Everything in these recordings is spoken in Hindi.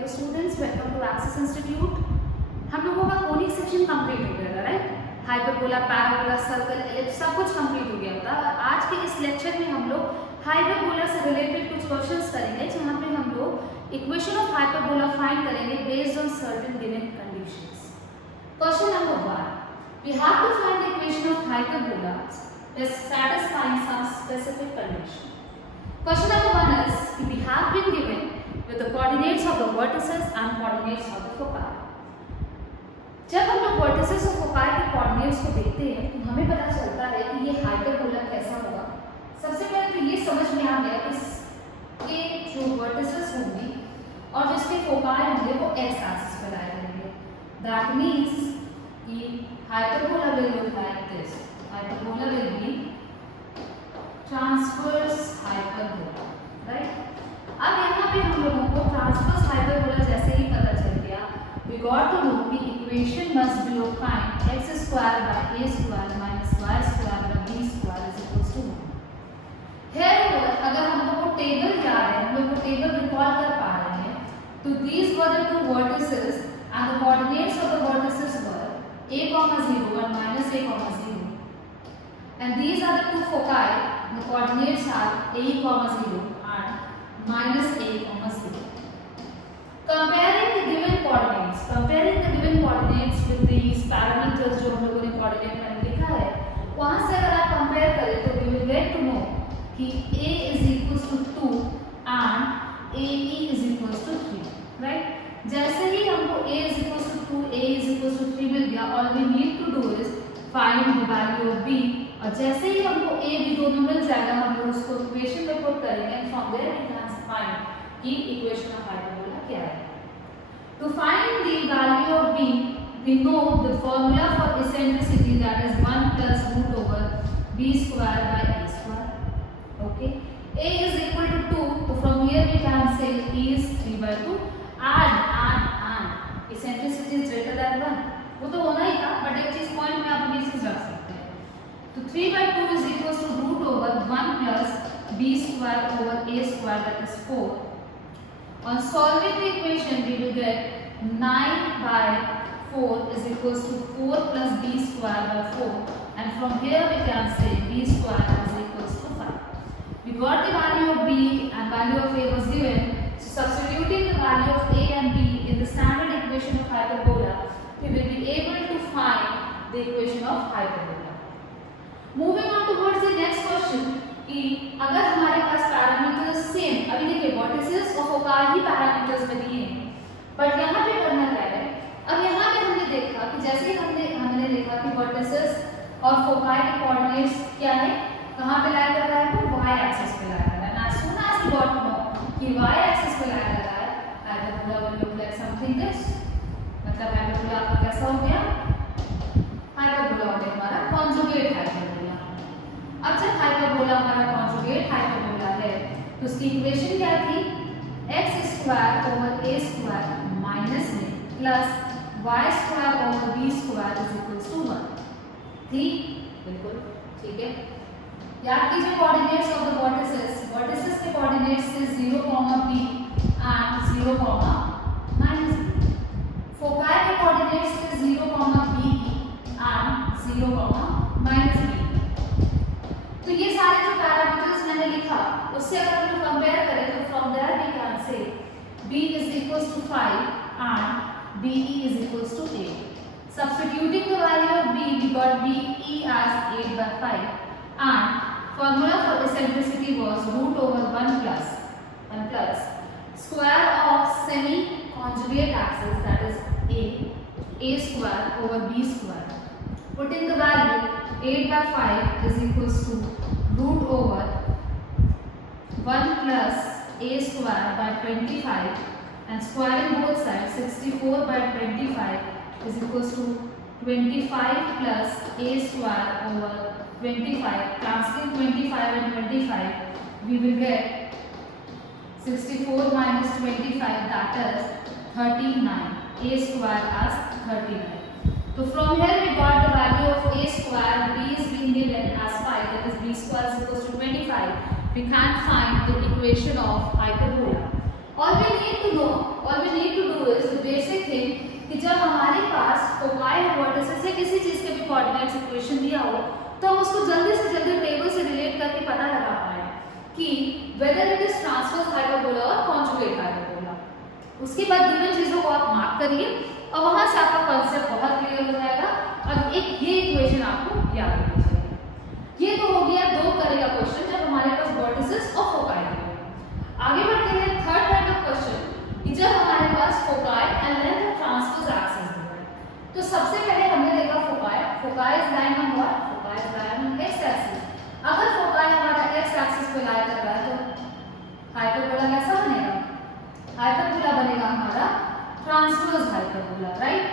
तो students welcome to access institute. हम लोगों का कोनिक सेक्शन कंप्लीट हो गया था, right? Hyperbola, parabola, circle, ellipse सब कुछ कंप्लीट हो गया था। आज के इस लेक्चर में हम लोग हाइपरबोला से रिलेटेड कुछ क्वेश्चंस करेंगे, जहां पे हम लोग इक्वेशन ऑफ हाइपरबोला फाइंड करेंगे based on certain given conditions. Question number 1, we have to find the equation of hyperbola satisfying some specific condition. Question number 1 is, we have been given with the coordinates of the vertices and coordinates of the foci. जब हम लोग vertices और foci के coordinates को देखते हैं तो हमें पता चलता है कि ये हाइपरबोला कैसा होगा। सबसे पहले तो ये समझ में आ गया कि इसके जो vertices होंगे और जिसके foci होंगे वो x axis पर लाए जाएंगे। That means कि hyperbola will look like this. Hyperbola will be transverse hyperbola, right? अब यहाँ पे हम लोगों को ट्रांसवर्स हाइपरबोला जैसे ही पता चल गया, we got to know कि equation must be of kind x square by a square minus y square by b square is equals to 1. Here अगर हम लोग को टेबल याद है, हम लोग को टेबल रिकॉल कर पा रहे हैं, तो these were the two vertices and the coordinates of the vertices were a, 0 and minus a, 0. And these are the two foci. The coordinates are a, 0 and minus a, 0. Comparing the given coordinates with these parameters जो हम लोगों ने coordinate में लिखा है, वहाँ से अगर आप compare करें तो we will get to know कि a is equals to 2 and ae is equals to 3, right? जैसे ही हमको a is equals to 2, a is equals to 3 मिल गया, all we need to do is find the value of b. और जैसे ही हमको a b दोनों मिल जाएगा, हम लोग उसको इक्वेशन में पुट करेंगे and from there we can find कि इक्वेशन ऑफ हाइपरबोला क्या है। To find the value of b, we know the formula for eccentricity, that is 1 plus root over b square by a square. Okay, a is equal to 2, तो from here we can say e is 3/2। And eccentricity is greater than 1, वो तो होना ही था, बट एक चीज पॉइंट में आप हमेशा रख सकते हैं। तो 3/2 is equals to root over 1 plus b square over a square, that is 4. On solving the equation, we will get 9/4 is equals to 4 plus b square by 4, and from here we can say b square is equals to 5. We got the value of b and value of a was given. So substituting the value of a and b in the standard equation of hyperbola, we will be able to find the equation of hyperbola. Moving on towards the next question कि अगर हमारे पास पैरामीटर्स सेम, अभी देखिए वर्टिसेस और फोकी ही पैरामीटर्स में दिए हैं, बट यहाँ पे करना क्या है, अब यहाँ पे हमने देखा कि जैसे ही हमने देखा कि वर्टिसेस और फोकी के कोऑर्डिनेट्स क्या है, कहाँ पे लाया जा रहा है, वो y एक्सिस पे लाया जा रहा है। ना as soon as we got to know कि y एक्सिस पे लाया जा रहा है, hyperbola will look like something this, मतलब हाइपरबोला आपका कैसा हो गया, हाइपरबोला हो गया हमारा कॉन्जुगेट हाइपरबोला। अब जब हाइपरबोला हमारा कॉन्जुगेट हाइपरबोला है तो उसकी इक्वेशन क्या थी, x square over a square minus में plus y square over b square is equals to 1 थी। बिल्कुल ठीक है, याद कीजिए कोऑर्डिनेट्स ऑफ द वर्टिसेस के कोऑर्डिनेट्स से 0, b एंड 0, -b। फोकी के कोऑर्डिनेट्स से 0, b एंड 0, -b। तो ये सारे जो पैरामीटर्स मैंने लिखा उससे अगर हम लोग कंपेयर करें तो from there we can say b is equals to 5 and be is equals to 8. Substituting the value of b, we got be as 8/5 and formula for eccentricity was root over 1 plus square of semi conjugate axis, that is a square over b square. Putting the value 8/5 is equals to root over 1 plus a square by 25 and squaring both sides, 64/25 is equals to 25 plus a square over 25. Cancelling 25 and 25, we will get 64 minus 25, that is 39. A square as 39. So from here we got the value of a square, b is being given as 5, that is b square is equals to 25. We can't find the equation of hyperbola. All we need to do is the basic thing कि जब हमारे पास फोकाई और वर्टिसेस से किसी चीज के भी कोऑर्डिनेट्स इक्वेशन दिया हो तो हम उसको जल्दी से जल्दी टेबल से रिलेट करके पता लगा पाए कि whether it is transverse hyperbola और कॉन्जुगेट हाइपरबोला। उसके बाद गिवन चीजों को आप मार्क करिए और वहां से आपका कांसेप्ट बहुत क्लियर हो जाएगा और एक ये इक्वेशन आपको याद होनी चाहिए। ये तो हो गया दो तरह का क्वेश्चन जब हमारे पास वर्टिसेस और फोकाई हो। आगे बढ़ते हैं थर्ड टाइप ऑफ क्वेश्चन कि जब हमारे पास foci and length of transverse axis दिया है। तो सबसे पहले हमने देखा foci is lying on what? Foci is lying on X axis. अगर फोकाई हमारा एक्स एक्सिस पे लाई कर रहा है तो हाइपरबोला कैसा बनेगा? हाइपरबोला बनेगा हमारा ट्रांसवर्स हाइपरबोला, राइट?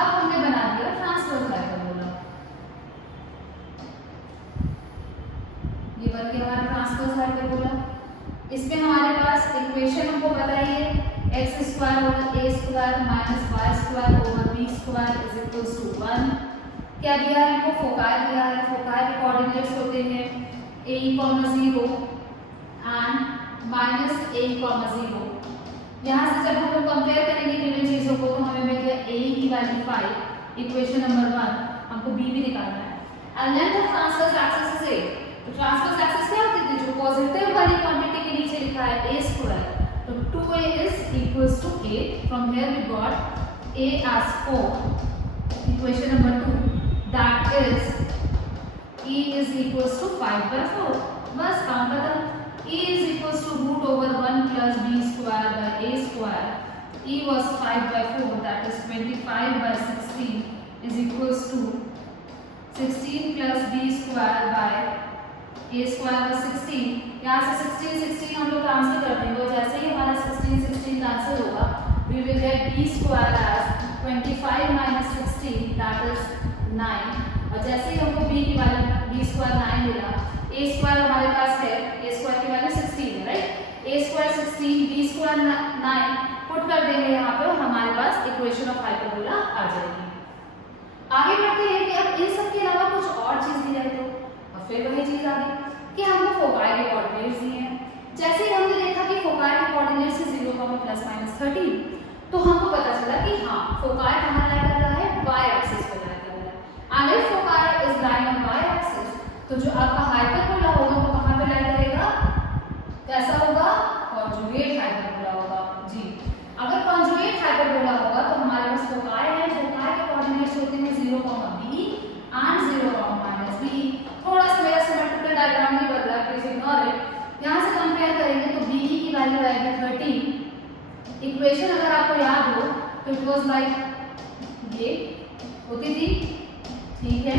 अब हमने बना दिया ट्रांसवर्स हाइपरबोला। ये बन गया हमारा ट्रांसवर्स हाइपरबोला। इसमें हमारे पास इक्वेशन हमको बताइए x square over a square minus y square over b square is equals to 1। क्या दिया है हमको? फोकाई दिया है। फोकाई के कोऑर्डिनेट्स होते हैं a, 0 एंड माइनस a, 0। यहाँ से जब हम लोग कंपेयर करेंगे गिवन चीजों को तो हमें मिल गया a की वैल्यू 5, इक्वेशन नंबर 1। हमको b भी निकालना है and length of transverse axis is 8। तो ट्रांसवर्स एक्सिस क्या होती थी? जो पॉजिटिव वाली क्वांटिटी के नीचे लिखा है a स्क्वायर, तो 2a is equals to 8. From here we got a as 4, equation number 2, that is e is equals to 5 by 4. बस काम खत्म। e is equals to root over 1 plus b square by a square. e was 5 by 4, that is 25 by 16 is equals to 16 plus b square by a square was 16। यहाँ से 16 हम लोग ट्रांसफर कर देंगे और जैसे ही हमारा 16 ट्रांसफर होगा we will get b square as 25 minus 16 that is 9। और जैसे ही हमको b की वैल्यू b square 9 मिला, a square हमारे पास है, a square की वैल्यू 16 है, right? a square 16 b square 9 put कर देंगे यहाँ पे और हमारे पास इक्वेशन ऑफ हाइपरबोला आ जाएगी। आगे बढ़ते हैं कि अब इन सब के अलावा कुछ और चीज दी जाए तो फिर वही चीज आ गई कि हमको फोकाई के कोऑर्डिनेट्स दिए हैं। जैसे ही हमने देखा कि फोकाई के कोऑर्डिनेट्स से 0, ±13, तो हमको पता चला कि हाँ फोकाई कहाँ लाई कर रहा है? y एक्सिस पे लाई कर रहा है। And if foci is lying on y axis तो जो आपका हाइपरबोला होगा वो कहाँ पे लाई करेगा? कैसा होगा? कॉन्जुगेट हाइपरबोला होगा जी। अगर कॉन्जुगेट हाइपरबोला होगा तो हमारे पास फोकाई है, फोकाई के कोऑर्डिनेट्स होते हैं 0, b एंड 0, b। थोड़ा सा मेरा सिमेट्रिकल डायग्राम नहीं बदला, प्लीज इग्नोर इट। यहाँ से कंपेयर करेंगे तो b की वैल्यू आएगी 13। इक्वेशन अगर आपको याद हो तो इट वाज लाइक ये होती थी, ठीक है?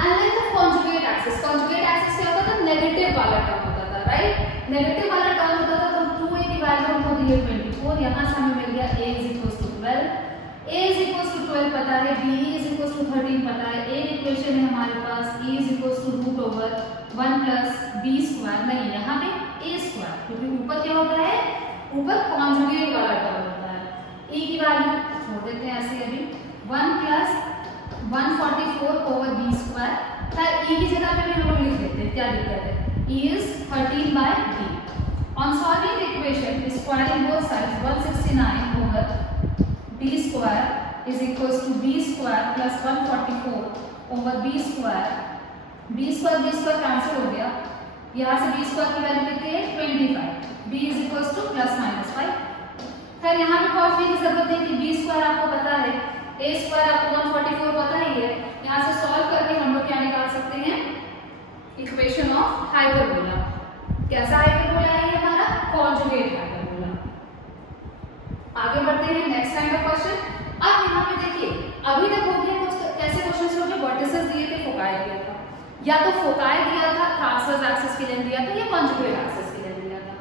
And length of conjugate axis क्या होता था? नेगेटिव वाला टर्म होता था, राइट? नेगेटिव वाला टर्म होता था तो 2a की वैल्यू हमको दी है 24। यहाँ से हमें मिल गया a is equals to 12, a is equals to 12 पता है, b is equals to 13 पता है, एक इक्वेशन है हमारे पास e is equals to root over 1 plus b square, नहीं यहाँ पे a square, क्योंकि ऊपर क्या होता है? ऊपर कॉन्जुगेट वाला टर्म होता है। e की वैल्यू छोड़ देते हैं ऐसे अभी, 1 plus 144 over b square, खैर e की जगह पे भी हम लोग लिख देते हैं, क्या दिक्कत है? e is 13 by b। On solving the equation, squaring both sides, 169 over b square is equals to b square plus 144 over b square cancel हो गया। यहाँ से b square की वैल्यू कितनी है? 25। b is equals to ±5। खैर यहाँ पे पहुँचने की जरूरत है कि b square आपको पता है, a square आपको 144 पता ही है। यहाँ से सॉल्व करके हम लोग क्या निकाल सकते हैं? Equation of hyperbola. कैसा हाइपरबोला है ये हमारा? Conjugate hyperbola. आगे बढ़ते हैं नेक्स्ट काइंड ऑफ क्वेश्चन। अब यहाँ पे देखिए अभी तक हो गया कुछ कैसे क्वेश्चन हो गए? वर्टिसेस दिए थे, फोकाई दिया था, या तो फोकाई दिया था, ट्रांसवर्स एक्सिस के लिए दिया था, या कॉन्जुगेट एक्सिस के लिए दिया था।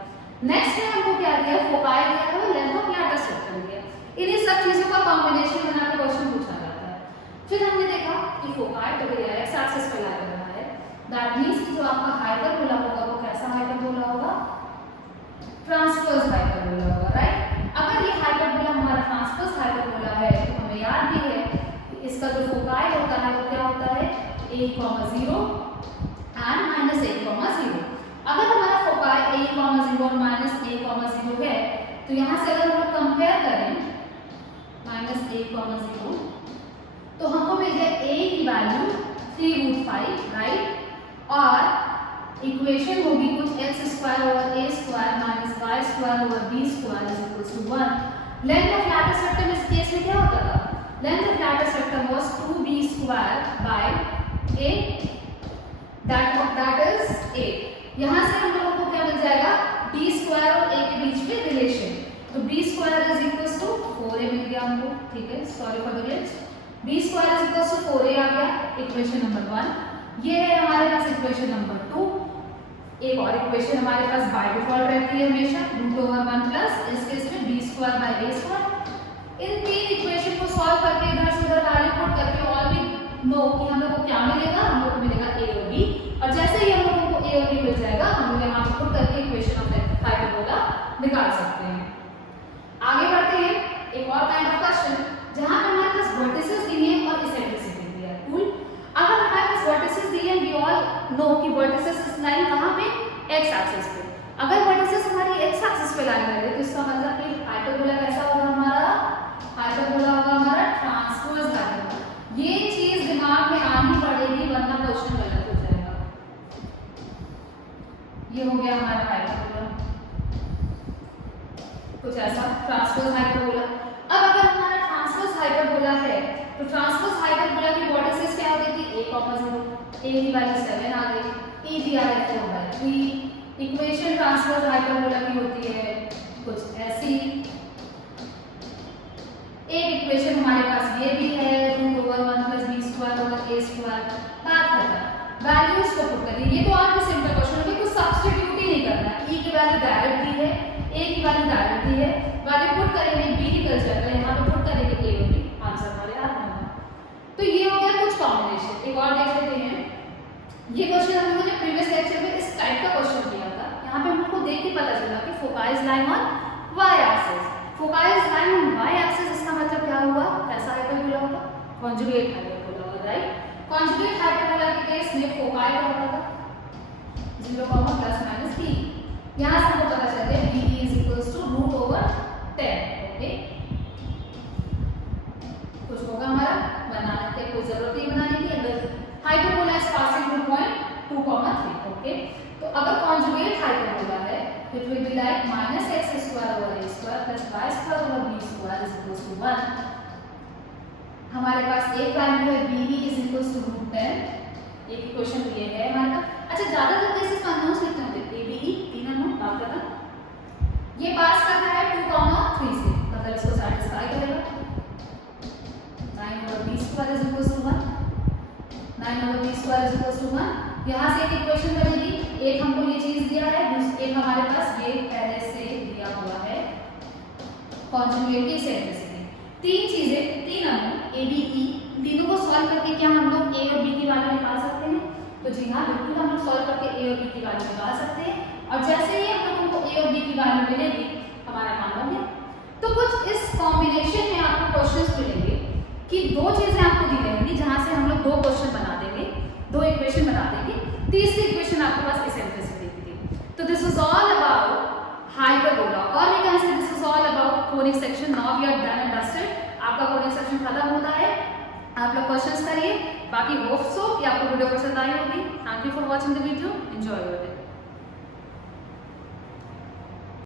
नेक्स्ट में हमको क्या दिया? फोकाई दिया है और लेंथ ऑफ लैटिस वेक्टर दिया। इन्हीं सब चीजों का कॉम्बिनेशन बना के क्वेश्चन पूछा जाता है। फिर हमने देखा कि फोकाई तो भैया एक्स एक्सिस पे लाई कर रहा है, दैट मींस कि जो आपका हाइपरबोला होगा वो कैसा हाइपरबोला होगा? ट्रांसवर्स हाइपरबोला होगा, राइट? अगर ये हाइपरबोला हमारा ट्रांसवर्स हाइपरबोला है तो हमें याद भी है कि इसका जो फोकाई होता है वो क्या होता है? a, 0 and -a, 0। अगर हमारा फोकाई a, 0 और -a, 0 है तो यहाँ से अगर हम लोग कंपेयर करें -a,0 तो हमको मिल जाए a की वैल्यू 3√5 राइट, और इक्वेशन होगी कुछ x² over a² minus y² over b² is equal to 1। Length of latus rectum इस केस में क्या होता था? Length of latus rectum was 2b² by a, that is a। यहाँ से हम लोगों को क्या मिल जाएगा? b² और a के बीच में रिलेशन, तो b² is equal to 4a मिल गया हमको, ठीक है, sorry for the glitch. b² is equal to 4a आ गया, इक्वेशन नंबर 1। ये है हमारे पास इक्वेशन नंबर 2। एक और इक्वेशन हमारे पास बाय डिफॉल्ट रहती है हमेशा, √1 प्लस इस केस में b² बाय a²। इन तीन इक्वेशन को सॉल्व करके इधर से उधर वैल्यू पुट करके ऑल वी नो कि हम लोग को क्या मिलेगा, हम लोग को मिलेगा a और b, और जैसे ही हम लोगों को a और b मिल जाएगा हम लोग यहाँ पुट करके इक्वेशन ऑफ हाइपरबोला निकाल सकते हैं। आगे बढ़ते हैं, एक और काइंड ऑफ क्वेश्चन जहां पे हमारे पास वर्टिसेस दिए हैं और इसेंट्रिसिटी दी है। कूल। अगर हमारे पास वर्टिसेस दिए हैं, वी ऑल नो कि वर्टिसेस इज लाइन कहां पे? x एक्सिस पे। अगर वर्टिसेस हमारी x एक्सिस पे लाइन है तो इसका मतलब कि हाइपरबोला कैसा होगा हमारा? हाइपरबोला होगा हमारा ट्रांसवर्स हाइपरबोला। ये चीज दिमाग में आनी पड़ेगी वरना क्वेश्चन गलत हो जाएगा। ये हो गया हमारा हाइपरबोला, कुछ ऐसा ट्रांसवर्स हाइपरबोला। अब अगर हमारा ट्रांसवर्स हाइपरबोला है तो ट्रांसवर्स हाइपरबोला की वर्टिसेस क्या हो गई थी? a,0, a की वैल्यू 7 आ गई, e दिया है 4/3। इक्वेशन ट्रांसवर्स हाइपरबोला की होती है कुछ ऐसी। एक इक्वेशन हमारे पास ये भी है, √1 प्लस b² ओवर a²। बात करना वैल्यूज को पुट करिए, ये तो आपके सिंपल क्वेश्चन है, कुछ सब्स्टिट्यूट ही नहीं करना है। e की वैल्यू डायरेक्ट दी है, a की वैल्यू डायरेक्ट दी है, वैल्यू पुट करेंगे b निकल जाएगा, यहाँ पे पुट करेंगे a और b, आंसर हमारे आ जाएगा। तो ये हो गया कुछ कॉम्बिनेशन। एक और देख लेते हैं, ये क्वेश्चन हम लोगों ने प्रीवियस लेक्चर में इस टाइप का क्वेश्चन किया था। यहाँ पे हमको देख के पता चला कि foci is lying on y axis. Foci is lying on y axis, इसका मतलब क्या हुआ? कैसा हाइपरबोला होगा? कॉन्जुगेट हाइपरबोला होगा, राइट। कॉन्जुगेट हाइपरबोला के केस में फोकाई क्या होता था? 0, ±3। यहाँ से हमको पता चलता है b is equals to √10। Okay, कुछ होगा हमारा बनाने की कोई जरूरत नहीं बनाने की। अगर hyperbola is passing through point 2,3, okay, तो अगर कॉन्जुगेट हाइपरबोला है तो it will be like -x² over a² plus y² over b² is equals to 1। हमारे पास एक वैल्यू है b इज इक्वल्स टू √10, एक इक्वेशन तो ये है हमारे पास। अच्छा, ज्यादातर केसेस में अननोन्स लिखते होंगे, a b e तीन अननोन बात करना। ये पास कर रहा है 2,3 से, मतलब इसको सैटिस्फाई करेगा। 9 over b² is equals to 1, 9 over b² is equals to 1। यहाँ से एक इक्वेशन बनेगी, एक हमको ये चीज दिया है, एक हमारे पास ये पहले से दिया हुआ है कॉन्जुगेट की इसेंट्रिसिटी। तीन चीजें, तीन अननोन a b e, तीनों को सॉल्व करके क्या हम लोग a और b की वैल्यू निकाल सकते हैं? तो जी हाँ, बिल्कुल हम लोग सॉल्व करके a और b की वैल्यू निकाल सकते हैं, और जैसे ही हम लोगों को a और b की वैल्यू मिलेगी हमारा काम हो गया। तो कुछ इस कॉम्बिनेशन में आपको क्वेश्चंस मिलेंगे कि दो चीजें आपको दी रहेंगी जहां से हम लोग दो क्वेश्चन बना देंगे, दो इक्वेशन बना देंगे, तीसरी इक्वेशन आपके पास इसेंट्रिसिटी की थी। तो this was all about hyperbola, और we can say this was all about conic section. Now we are done and dusted. आपका कोनिक सेक्शन खत्म होता है, आप लोग क्वेश्चंस करिए। बाकी होप सो कि आपको वीडियो पसंद आई होगी। Thank you for watching the video, enjoy your day.